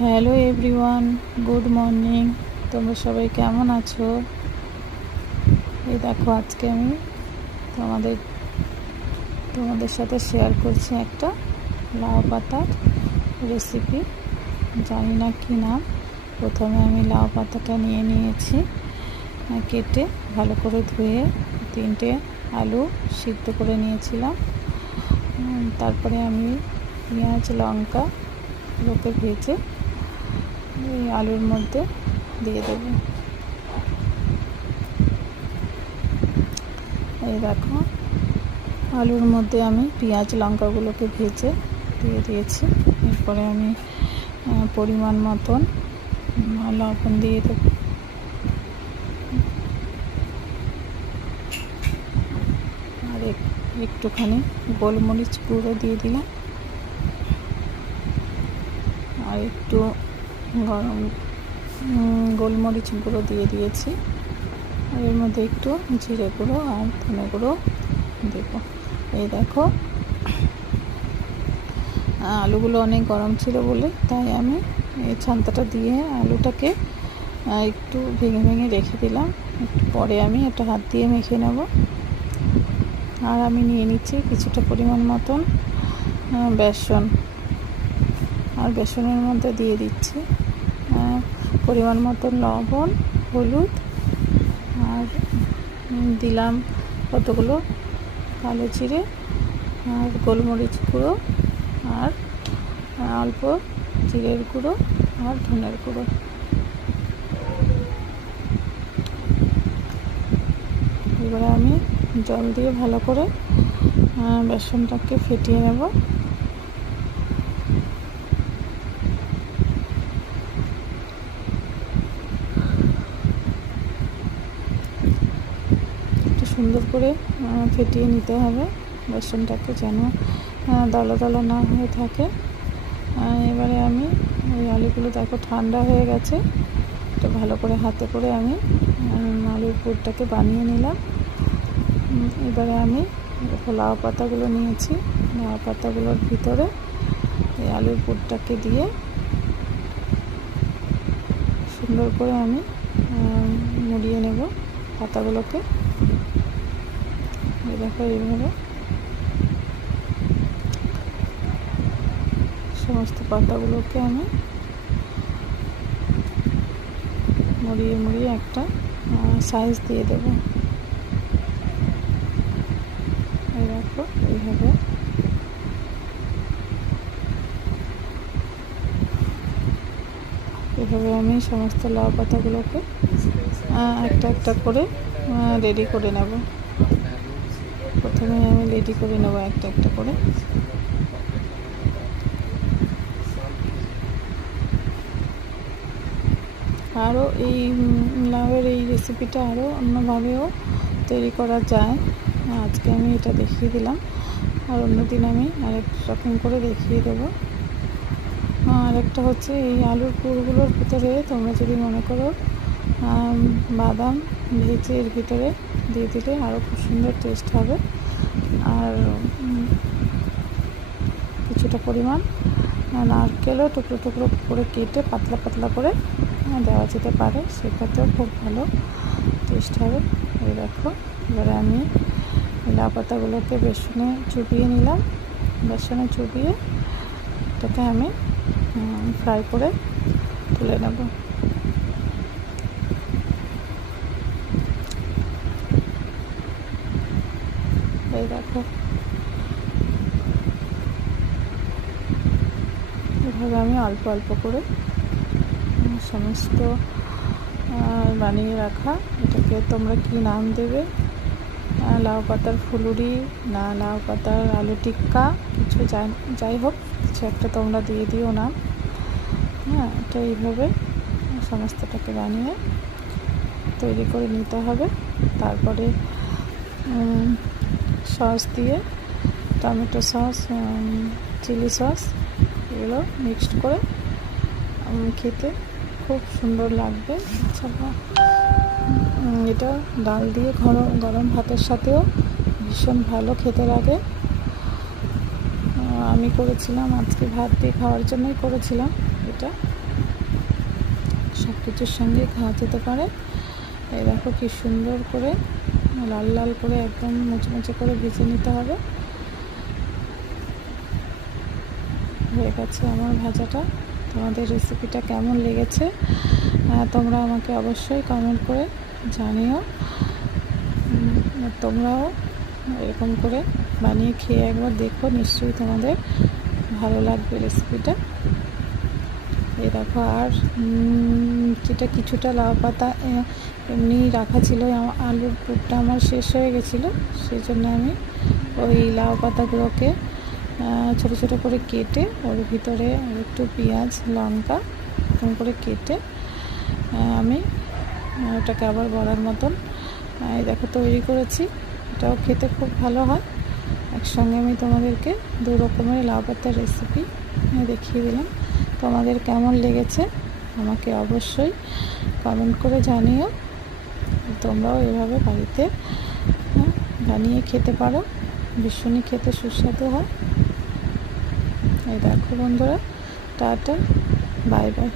Hello everyone, good morning. তোমরা সবাই কেমন আছো? এই দেখো, আজকে আমি তোমাদের সাথে শেয়ার করছি একটা লাউ পাতার রেসিপি। জানি না কি নাম। প্রথমে আমি লাউ পাতাটা নিয়ে নিয়েছি, কেটে ভালো করে ধুয়ে 3টে আলু সিদ্ধ করে নিয়েছিলাম। তারপরে আমি পেঁয়াজ লঙ্কা গুলোকে ভেজে এই আলুর মধ্যে দিয়ে দেব। এই দেখো, আলুর মধ্যে আমি পেঁয়াজ লঙ্কাগুলোকে ভেজে দিয়ে দিয়েছি। এরপরে আমি পরিমাণ মতন লবণ দিয়ে দেব। আর একটুখানি গোলমরিচ গুঁড়ো দিয়ে দিলাম, আর একটু গরম গোলমরিচ গুঁড়ো দিয়ে দিয়েছি। আর এর মধ্যে একটু জিরে গুঁড়ো আর ধনে গুঁড়ো দেব। এই দেখো, আলুগুলো অনেক গরম ছিল বলে তাই আমি এই ছান্তাটা দিয়ে আলুটাকে একটু ভেঙে ভেঙে রেখে দিলাম। একটু পরে আমি এটা হাত দিয়ে মেখে নেব। আর আমি নিয়ে নিচ্ছি কিছুটা পরিমাণ মতন বেসন, আর বেসনের মধ্যে দিয়ে দিচ্ছি পরিমাণ মতন লবণ, হলুদ, আর দিলাম কতগুলো কালো জিরে আর গোলমরিচ গুঁড়ো, আর অল্প জিরের গুঁড়ো আর ধনের গুঁড়ো। এবারে আমি জল দিয়ে ভালো করে বেসনটাকে ফেটিয়ে নেব। একটু সুন্দর করে ফেটিয়ে নিতে হবে বেসনটাকে, যেন দলা দলা না হয়ে থাকে। এবারে আমি ওই আলুগুলো দেখো ঠান্ডা হয়ে গেছে, এটা ভালো করে হাতে করে আমি আলুর পুরটাকে বানিয়ে নিলাম। এবারে আমি লাউ পাতাগুলো নিয়েছি, লাউ পাতাগুলোর ভিতরে এই আলুর পুরটাকে দিয়ে সুন্দর করে আমি মুড়িয়ে নেব পাতাগুলোকে। এই দেখো, এইভাবে সমস্ত পাতাগুলোকে আমি মুড়িয়ে মুড়িয়ে একটা সাইজ দিয়ে দেব। এই দেখো, এইভাবে আমি সমস্ত লাউ পাতাগুলোকে একটা একটা করে রেডি করে নেব। প্রথমে আমি রেডি করে নেব একটা একটা করে। আরও এই লাউয়ের এই রেসিপিটা আরও অন্যভাবেও তৈরি করা যায়। আজকে আমি এটা দেখিয়ে দিলাম, আর অন্যদিন আমি আরেক রকম করে দেখিয়ে দেবো। আরেকটা হচ্ছে, এই আলুর পুরগুলোর ভিতরে তোমরা যদি মনে করো বাদাম ভেজে এর ভিতরে দিয়ে দিলে আরও খুব সুন্দর টেস্ট হবে। আর কিছুটা পরিমাণ নারকেলও টুকরো টুকরো করে কেটে পাতলা পাতলা করে দেওয়া যেতে পারে, সেটাতেও খুব ভালো টেস্ট হবে। এই দেখো, এবারে আমি লাউ পাতাগুলোকে বেসনে চুবিয়ে নিলাম। বেসনে চুবিয়ে এটাকে আমি ফ্রাই করে তুলে নেব। এই দেখো, এভাবে আমি অল্প অল্প করে সমস্ত বানিয়ে রাখা, এটাকে তোমরা কি নাম দেবে, লাউ পাতার ফুলুরি না লাউ পাতার আলু টিক্কা, কিছু যাই হোক, কিছু একটা তোমরা দিয়ে দিও নাম। এটা এইভাবে সমস্তটাকে বানিয়ে তৈরি করে নিতে হবে। তারপরে সস দিয়ে, টমেটো সস, চিলি সস, এগুলো মিক্সড করে খেতে খুব সুন্দর লাগবে। এটা ডাল দিয়ে গরম ভাতের সাথেও ভীষণ ভালো খেতে লাগে। আমি করেছিলাম আজকে ভাত দিয়ে খাওয়ার জন্যই করেছিলাম এটা। সব কিছুর সঙ্গে খাওয়া যেতে পারে। এই দেখো কি সুন্দর করে লাল লাল করে একদম মুচমুচে করে ভেজে নিতে হবে। হয়ে গেছে আমার ভাজাটা। তোমাদের রেসিপিটা কেমন লেগেছে তোমরা আমাকে অবশ্যই কমেন্ট করে জানিও। তোমরাও এরকম করে বানিয়ে খেয়ে একবার দেখো, নিশ্চয়ই তোমাদের ভালো লাগবে রেসিপিটা। এই দেখো, আর যেটা কিছুটা লাউ পাতা এমনি রাখা ছিল, আলুর পুরটা আমার শেষ হয়ে গেছিলো, সেই জন্য আমি ওই লাউ পাতাগুলোকে ছোটো ছোটো করে কেটে ওর ভিতরে একটু পেঁয়াজ লঙ্কা এরকম করে কেটে আমি ওটাকে আবার বড়ার মতন এই দেখো তৈরি করেছি। এটাও খেতে খুব ভালো হয়। একসঙ্গে আমি তোমাদেরকে 2 রকমের লাউ পাতার রেসিপি দেখিয়ে দিলাম। তোমাদের কেমন লেগেছে আমাকে অবশ্যই কমেন্ট করে জানিও। তোমরাও এভাবে বাড়িতে বানিয়ে খেতে পারো, ভীষণই খেতে সুস্বাদু হয়। এই দেখো বন্ধুরা, টাটা, বাই বাই।